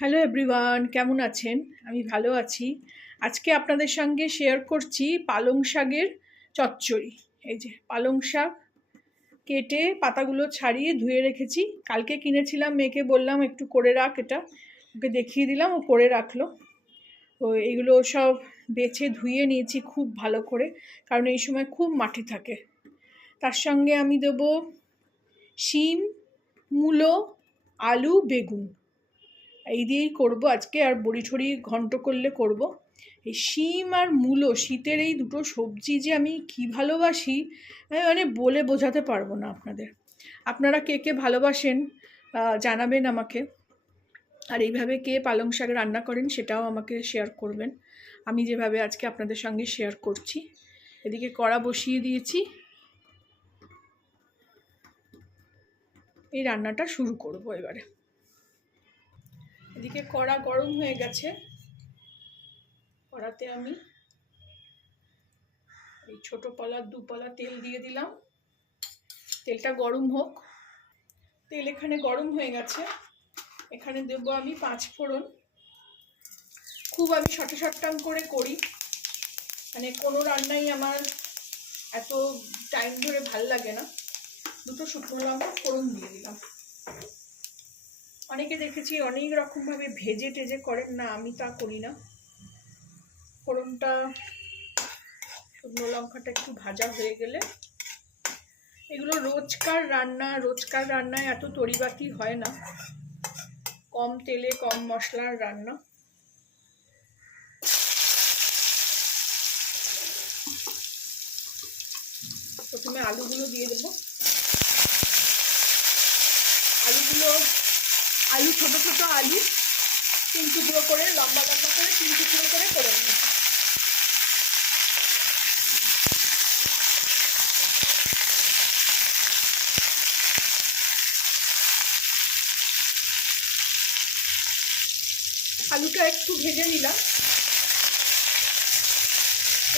Hello everyone, কেমন আছেন? আমি ভালো আছি। আজকে আপনাদের সঙ্গে শেয়ার করছি পালং শাকের চচ্চড়ি। এই যে পালং শাক কেটে পাতাগুলো ছাড়িয়ে ধুয়ে রেখেছি। কালকে কিনেছিলাম, মেয়েকে বললাম একটু করে রাখ, এটা ওকে দেখিয়ে দিলাম, ও করে রাখলো। তো এইগুলো সব বেছে ধুয়ে নিয়েছি খুব ভালো করে, কারণ এই সময় খুব মাটি থাকে। তার সঙ্গে আমি দেবো শিম, মূলো, আলু, বেগুন, এই দিয়েই করবো আজকে। আর বড়ি ঠড়ি ঘন্ট করলে করব। এই শিম আর মূলো, শীতের এই দুটো সবজি যে আমি কি ভালোবাসি, মানে বলে বোঝাতে পারবো না আপনাদের। আপনারা কে কে ভালোবাসেন জানাবেন আমাকে। আর এইভাবে কে পালং শাক রান্না করেন সেটাও আমাকে শেয়ার করবেন, আমি যেভাবে আজকে আপনাদের সঙ্গে শেয়ার করছি। এদিকে কড়া বসিয়ে দিয়েছি, এই রান্নাটা শুরু করব এবারে। এদিকে কড়া গরম হয়ে গেছে, কড়াতে আমি এই ছোটো পলা 2 পলা তেল দিয়ে দিলাম। তেলটা গরম হোক। তেল এখানে গরম হয়ে গেছে, এখানে দেবো আমি 5 ফোড়ন। খুব আমি শটাং করে করি, মানে কোনো রান্নাই আমার এত টাইম ধরে ভাল লাগে না। 2টো শুকনো লঙ্কা ফোড়ন দিয়ে দিলাম। অনেকে দেখেছি অনেক রকমভাবে ভেজে টেজে করেন, না আমি তা করি না। ফোড়নটা, শুকনো লঙ্কাটা একটু ভাজা হয়ে গেলে, এগুলো রোজকার রান্নায় এত তরিবাতি হয় না, কম তেলে কম মশলার রান্না। প্রথমে আলুগুলো দিয়ে দেবো। আলু ছোট ছোট আলু 3 টুকরো করে, লম্বা লম্বা করে 3 টুকরো করে নিয়েছি। আলুটা একটু ভেজে নিলাম।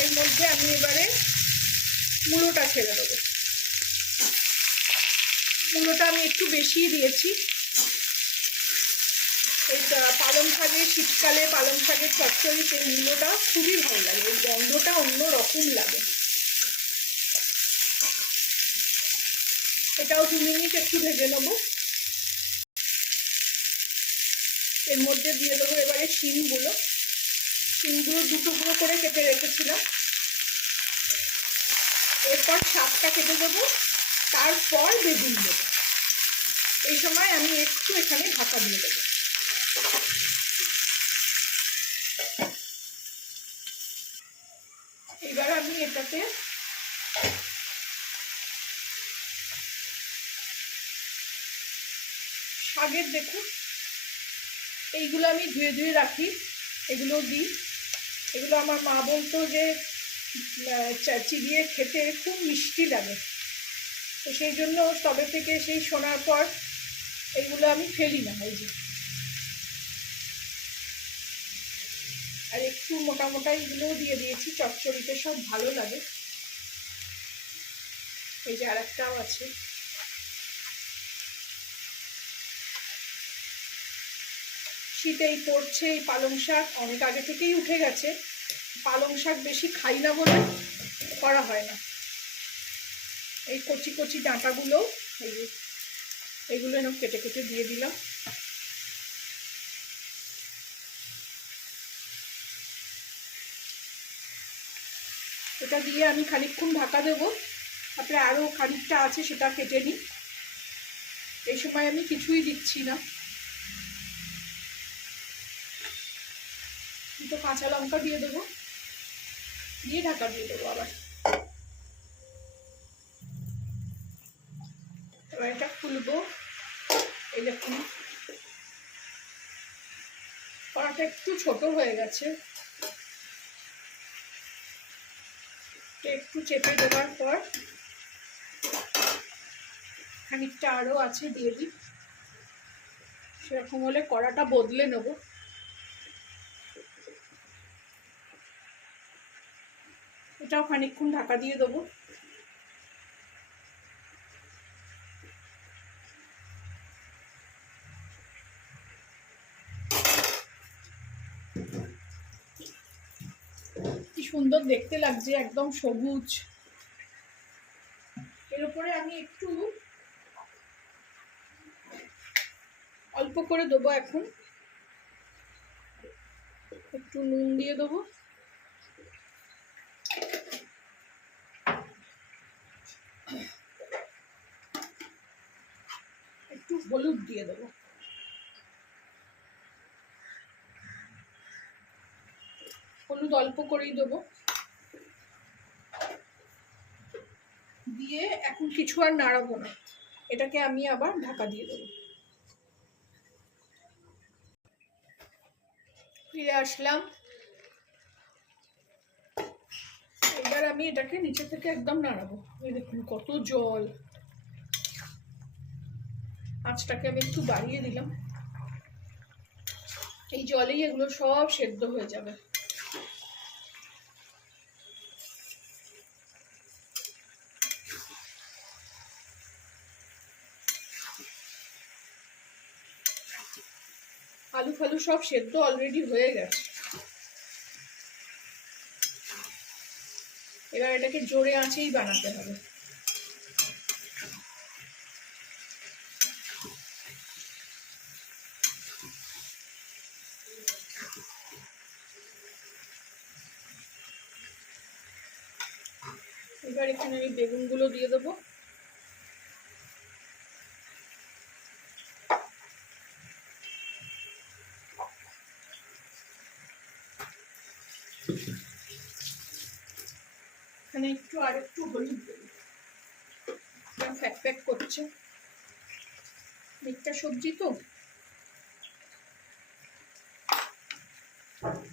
এর মধ্যে আমি এবারে মূলোটা ছেড়ে দেবো। মূলোটা আমি একটু বেশি দিয়েছি। এইটা পালং শাকের, শীতকালে পালং শাকের চচ্চড়িতে মূলোটা খুবই ভালো লাগে, ওই গন্ধটা অন্য রকম লাগে। এটাও 2 মিনিট একটু ভেজে নেবো। এর মধ্যে দিয়ে দেবো এবারে শিমগুলো 2 টুকরো করে কেটে রেখেছিলাম। এরপর শাকটা কেটে দেবো, তারপর বেগুন দেবো। এই সময় আমি একটু এখানে ঢাকা দিয়ে দেবো। এবার আমি এটাতে শাকের, দেখুন এইগুলো আমি ধুয়ে ধুয়ে রাখি, এগুলো দিই। এগুলো আমার মা বলতো যে চিবিয়ে খেতে খুব মিষ্টি লাগে, তো সেই জন্য তবে থেকে সেই শোনার পর এগুলো আমি ফেলি না। এই যে, আর একটু মোটা মোটা এগুলোও দিয়ে দিয়েছি, চচ্চড়িতে সব ভালো লাগে। এই যে আরেকটাও আছে। শীতেই পড়ছে, এই পালং শাক অনেক আগে থেকেই উঠে গেছে। পালং শাক বেশি খাই না বলে করা হয় না। এই কচি কচি ডাঁটাগুলো এইগুলো এরকম কেটে কেটে দিয়ে দিলাম। এটা দিয়ে আমি খানিকক্ষণ ঢাকা দেবো। তারপরে আরও খানিকটা আছে, সেটা কেটে নিই। এই সময় আমি কিছুই দিচ্ছি না, দুটো কাঁচা লঙ্কা দিয়ে দেবো, দিয়ে ঢাকা দিয়ে দেবো আবার। এবার এটা খুলবো। এই দেখুন কড়াটা একটু ছোট হয়ে গেছে, একটু চেপে দেওয়ার পর খানিকটা আরও আছে দিয়ে দিই। সেরকম হলে কড়াটা বদলে নেব। এটাও খানিকক্ষণ ঢাকা দিয়ে দেবো। সুন্দর দেখতে লাগছে, একদম সবুজ। এর উপরে আমি একটু অল্প করে দেবো, এখন একটু নুন দিয়ে দেবো, একটু হলুদ দিয়ে দেবো, হলুদ অল্প করেই দেবো। দিয়ে এখন কিছু আর নাড়াবো না, এটাকে আমি আবার ঢাকা দিয়ে দেবো। ফিরে আসলাম। এবার আমি এটাকে নিচে থেকে একদম নাড়াবো। এই দেখুন কত জল। আঁচটাকে আমি একটু বাড়িয়ে দিলাম, এই জলেই এগুলো সব সেদ্ধ হয়ে যাবে। আলু ফালু সব সেদ্ধ অলরেডি হয়ে গেছে। এবার এটাকে জোরে আঁচেই বানাতে হবে। এবার এখানে আমি বেগুনগুলো দিয়ে দেবো। এখানে একটু আর একটু হলুদ দেবো, ফ্যাক ফ্যাক করছে, মিক্সটা সবজি তো।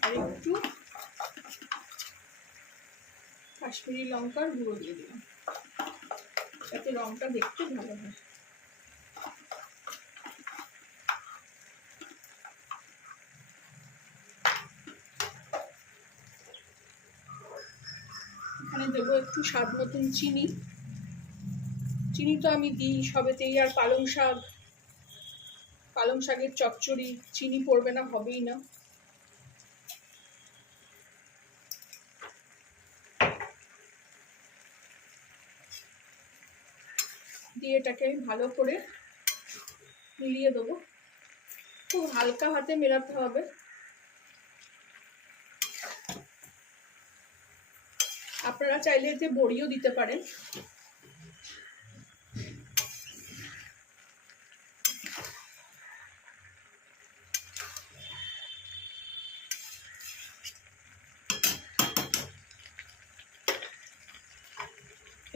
আর একটু কাশ্মীরি লঙ্কার গুঁড়ো দিয়ে দিলাম, যাতে রংটা দেখতে ভালো হয়। এখানে দেবো একটু স্বাদ মতন চিনি। চিনি তো আমি দিই সবেতেই, আর পালং শাকের চচ্চড়ি চিনি পড়বে না, হবেই না। দিয়ে এটাকে আমি ভালো করে মিলিয়ে দেবো, খুব হালকা হাতে মেলাতে হবে। আপনারা চাইলে এতে বড়িও দিতে পারেন।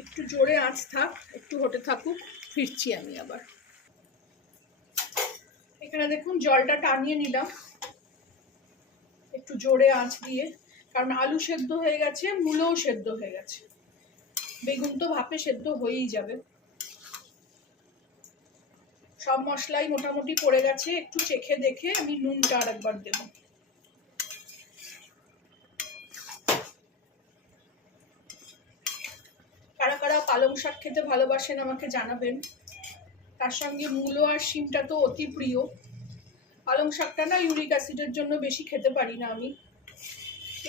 একটু জোরে আঁচ থাক, একটু হতে থাকুক, ফিরছি আমি আবার। এখানে দেখুন জলটা টানিয়ে নিলাম একটু জোরে আঁচ দিয়ে, কারণ আলু সেদ্ধ হয়ে গেছে, মূলোও সেদ্ধ হয়ে গেছে, বেগুন তো ভাপে সেদ্ধ হয়েই যাবে। সব মশলাই মোটামুটি পড়ে গেছে, একটু চেখে দেখে আমি নুনটা আর একবার দেবো। কারা কারা পালং শাক খেতে ভালোবাসেন আমাকে জানাবেন। তার সঙ্গে মূলো আর শিমটা তো অতি প্রিয়। পালং শাকটা না ইউরিক অ্যাসিডের জন্য বেশি খেতে পারি না আমি,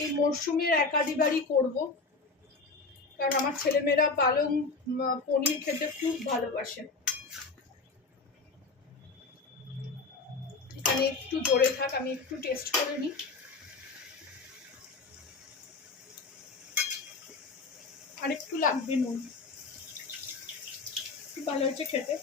এই মরশুমের একাধিবারই করব, কারণ আমার ছেলেমেয়েরা পালং পনির খেতে খুব ভালোবাসে। এখানে একটু জোরে থাক, আমি একটু টেস্ট করে নিই। আর একটু লাগবে নুন, খুব ভালো হচ্ছে খেতে।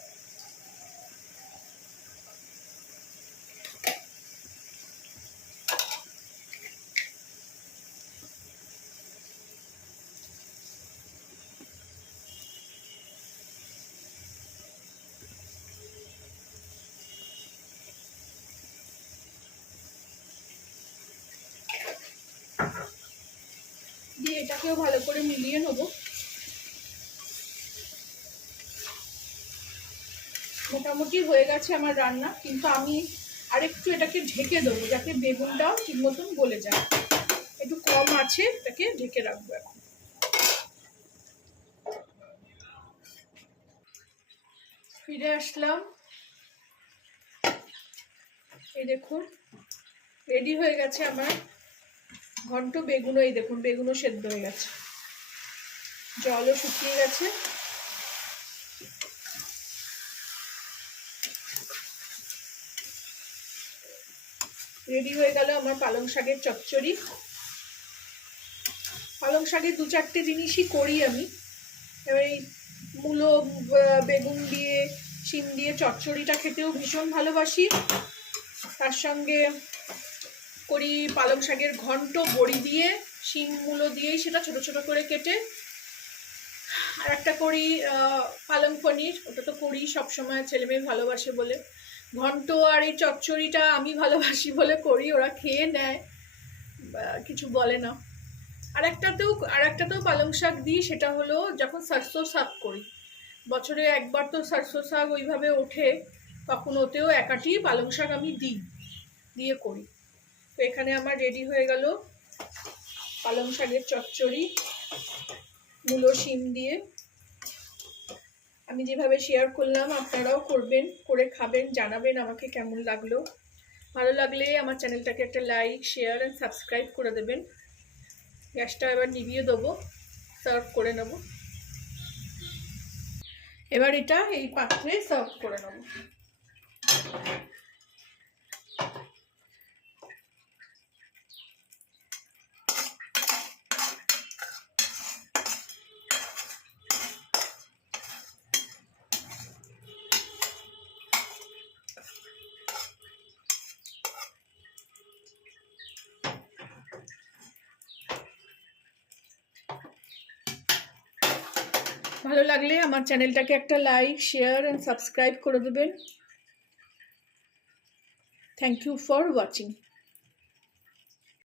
দিয়ে এটাকেও ভালো করে মিলিয়ে নেবো। মোটামুটি হয়ে গেছে আমার রান্না, কিন্তু আমি আরেকটু এটাকে ঢেকে দেবো যাতে বেগুনটাও ঠিক মতন গলে যায়। একটু কম আছে, এটাকে ঢেকে রাখবো এখন। ফিরে আসলাম। এই দেখুন রেডি হয়ে গেছে আমার ঘন্ট বেগুনও, এই দেখুন বেগুনও সেদ্ধ হয়ে গেছে, জলও শুকিয়ে গেছে। রেডি হয়ে গেল আমার পালং শাকের চচ্চড়ি। পালং শাকের 2-4টে জিনিসই করি আমি। এবার এই মূলো বেগুন দিয়ে শিম দিয়ে চচ্চড়িটা খেতেও ভীষণ ভালোবাসি। তার সঙ্গে করি পালং শাকের ঘন্ট বড়ি দিয়ে, শিম মূলো দিয়েই সেটা ছোট ছোট করে কেটে। আর একটা করি পালং পনির, ওটা তো করি সবসময়, ছেলে মেয়ে ভালোবাসে বলে। ঘন্ট আর এই চচ্চড়িটা আমি ভালোবাসি বলে করি, ওরা খেয়ে নেয়, কিছু বলে না। আর একটাতেও পালং শাক দিই, সেটা হলো যখন সরষে শাক করি, বছরে একবার তো সরষে শাক ওইভাবে ওঠে, তখন ওতেও একাটি পালং শাক আমি দিয়ে করি। তো এখানে আমার রেডি হয়ে গেল পালং শাকের চচ্চড়ি মূলো শিম দিয়ে। আমি যেভাবে শেয়ার করলাম আপনারাও করবেন, করে খাবেন, জানাবেন আমাকে কেমন লাগলো। ভালো লাগলে আমার চ্যানেলটাকে একটা লাইক, শেয়ার অ্যান্ড সাবস্ক্রাইব করে দেবেন। গ্যাসটা এবার নিভিয়ে দেবো, সার্ভ করে নেব। এবার এটা এই পাত্রে সার্ভ করে নেব। ভালো লাগলে আমার চ্যানেলটাকে একটা লাইক, শেয়ার অ্যান্ড সাবস্ক্রাইব করে দেবেন। Thank you for watching.